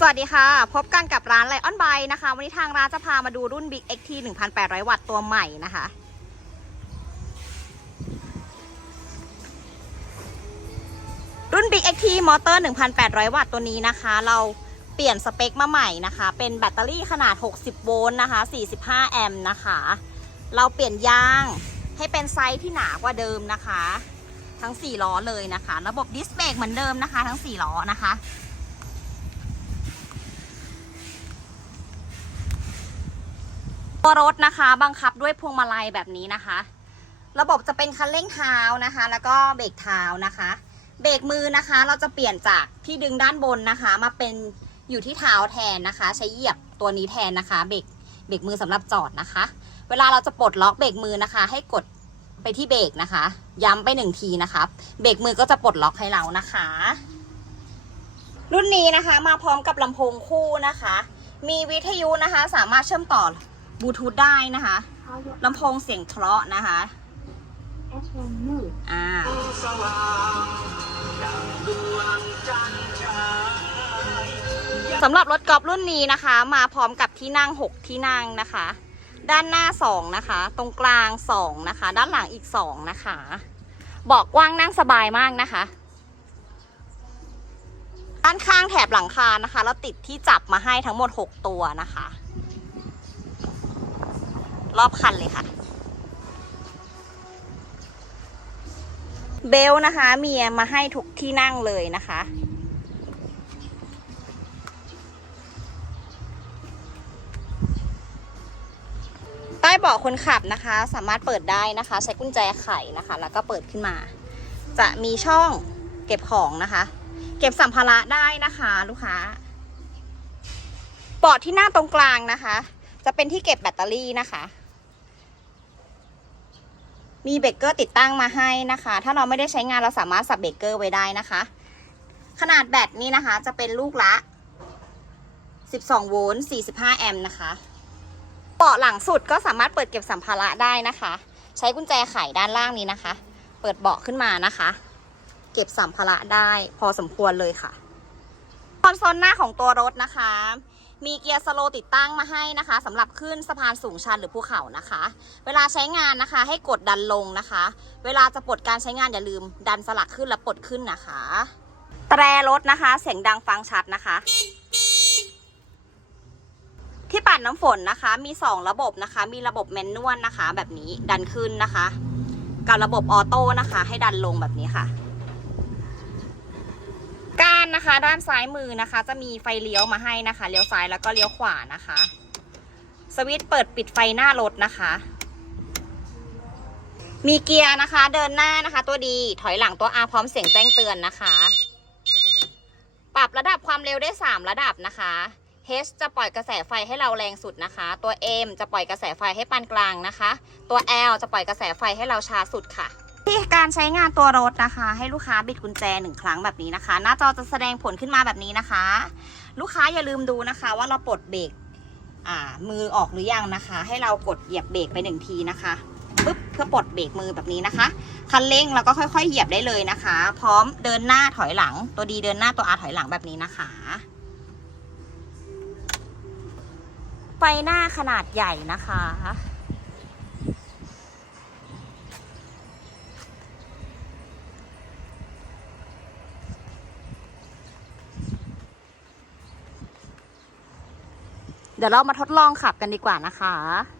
สวัสดีค่ะ พบกันกับร้านไลออนไบนะคะ วันนี้ทางร้านจะพามาดูรุ่น Big XT 1800 วัตต์ตัวใหม่นะคะ รุ่น Big XT มอเตอร์ 1,800 วัตต์ตัวนี้นะคะ เราเปลี่ยนสเปคมาใหม่นะคะ เป็นแบตเตอรี่ขนาด 60 โวลต์นะคะ 45 แอมป์นะคะ เราเปลี่ยนยางให้เป็นไซส์ที่หนากว่าเดิมนะคะ ทั้ง 4 ล้อเลยนะคะ ระบบดิสเบรกเหมือนเดิมนะคะ ทั้ง 4 ล้อนะคะ ตัวรถนะคะ บังคับด้วยพวงมาลัยแบบนี้นะคะ ระบบจะเป็นคันเร่งเท้านะคะ แล้วก็เบรกเท้านะคะ เบรกมือนะคะ เราจะเปลี่ยนจากที่ดึงด้านบนนะคะ มาเป็นอยู่ที่เท้าแทนนะคะ ใช้เหยียบตัวนี้แทนนะคะ เบรกเบรกมือสำหรับจอดนะคะ เวลาเราจะปลดล็อกเบรกมือนะคะ ให้กดไปที่เบรกนะคะ ย้ำไปหนึ่งทีนะคะเบรกมือก็จะปลดล็อกให้เรานะคะ รุ่นนี้นะคะ มาพร้อมกับลำโพงคู่นะคะ มีวิทยุนะคะ สามารถเชื่อมต่อ บลูทูธได้นะคะลำโพงเสียงเพราะนะคะ อ่าสำหรับรถกอล์ฟรุ่นนี้นะคะ มาพร้อมกับที่นั่ง 6 ที่นั่งนะคะ ด้านหน้า 2 นะคะ ตรงกลาง 2 นะคะ ด้านหลังอีก 2 นะคะเบอกกว้างนั่งสบายมากนะคะ ด้านข้างแถบหลังคานะคะ เราติดที่จับมาให้ทั้งหมด 6 ตัวนะคะ รอบคันเลยค่ะ เบลนะคะเมียมาให้ทุกที่นั่งเลยนะคะใต้เบาะคนขับนะคะ สามารถเปิดได้นะคะ ใช้กุญแจไขนะคะ แล้วก็เปิดขึ้นมา จะมีช่องเก็บของนะคะ เก็บสัมภาระได้นะคะ ลูกค้าเบาะที่หน้าตรงกลางนะคะ จะเป็นที่เก็บแบตเตอรี่นะคะ มีเบรกเกอร์ติดตั้งมาให้นะคะ ถ้าเราไม่ได้ใช้งานเราสามารถสับเบรกเกอร์ไว้ได้นะคะ ขนาดแบตนี่นะคะ จะเป็นลูกละ 12 โวลต์ 45 แอมป์นะคะเบาะหลังสุดก็สามารถเปิดเก็บสัมภาระได้นะคะ ใช้กุญแจไขด้านล่างนี้นะคะ เปิดเบาะขึ้นมานะคะ เก็บสัมภาระได้พอสมควรเลยค่ะคอนโซลหน้าของตัวรถนะคะ มีเกียร์สโลติดตั้งมาให้นะคะสำหรับขึ้นสะพานสูงชันหรือภูเขานะคะ เวลาใช้งานนะคะให้กดดันลงนะคะ เวลาจะปลดการใช้งานอย่าลืมดันสลักขึ้นและปลดขึ้นนะคะ แตรรถนะคะ เสียงดังฟังชัดนะคะที่ปัดน้ำฝนนะคะ มี 2 ระบบนะคะ มีระบบแมนนวลนะคะ แบบนี้ดันขึ้นนะคะ กับระบบออโต้นะคะ ให้ดันลงแบบนี้ค่ะานนะคะ ด้านซ้ายมือนะคะ จะมีไฟเลี้ยวมาให้นะคะ เลี้ยวซ้ายแล้วก็เลี้ยวขวานะคะ สวิตช์เปิดปิดไฟหน้ารถนะคะ มีเกียร์นะคะ เดินหน้านะคะ ตัวดี ถอยหลังตัว R พร้อมเสียงแจ้งเตือนนะคะ ปรับระดับความเร็วได้ 3 ระดับนะคะ H จะปล่อยกระแสไฟให้เราแรงสุดนะคะ ตัว M จะปล่อยกระแสไฟให้ปานกลางนะคะ ตัว L จะปล่อยกระแสไฟให้เราช้าสุดค่ะ ที่การใช้งานตัวรถนะคะ ให้ลูกค้าบิดกุญแจหนึ่งครั้งแบบนี้นะคะ หน้าจอจะแสดงผลขึ้นมาแบบนี้นะคะ ลูกค้าอย่าลืมดูนะคะ ว่าเราปลดเบรกมือออกหรือยังนะคะ ให้เรากดเหยียบเบรกไปหนึ่งทีนะคะปึ๊บเพื่อปลดเบรกมือแบบนี้นะคะคันเร่งเราก็ค่อย ๆ เหยียบได้เลยนะคะ พร้อมเดินหน้าถอยหลัง ตัวดีเดินหน้าตัวอาถอยหลังแบบนี้นะคะไฟหน้าขนาดใหญ่นะคะ ดี๋ยวเรามาทดลองขับกันดีกว่านะคะ